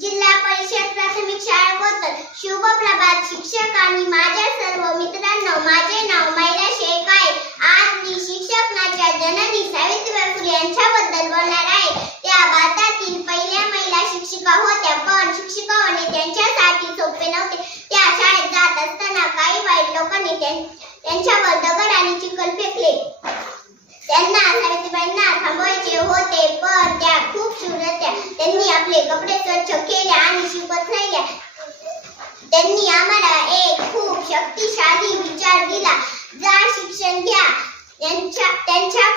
जिल्हा परिषद प्राथमिक शाळा कोतल. शुभ प्रभात शिक्षक आणि माझ्या सर्व मित्रांनो. माझे नाव महिला शेख आहे. आज मी शिक्षणाच्या जननी सावित्रीबाई फुले यांच्याबद्दल बोलणार आहे. त्या भारतातील पहिल्या महिला शिक्षिका होत्या, पण शिक्षिका होणे त्यांच्यासाठी सोपे नव्हते. त्या शाळेत जात असताना काही वाईट लोकांनी त्यांच्यावर दगड आणि चिखल फेकले. त्यांना सावित्रीबाईंना थांबवायचे होते, पण त्या खूप शूर होत्या. त्यांनी आपले कपडे स्वच्छ केले आणि शिकवत राहिल्या. त्यांनी आम्हाला एक खूप शक्तिशाली विचार दिला, जा शिक्षण घ्या. त्यांच्या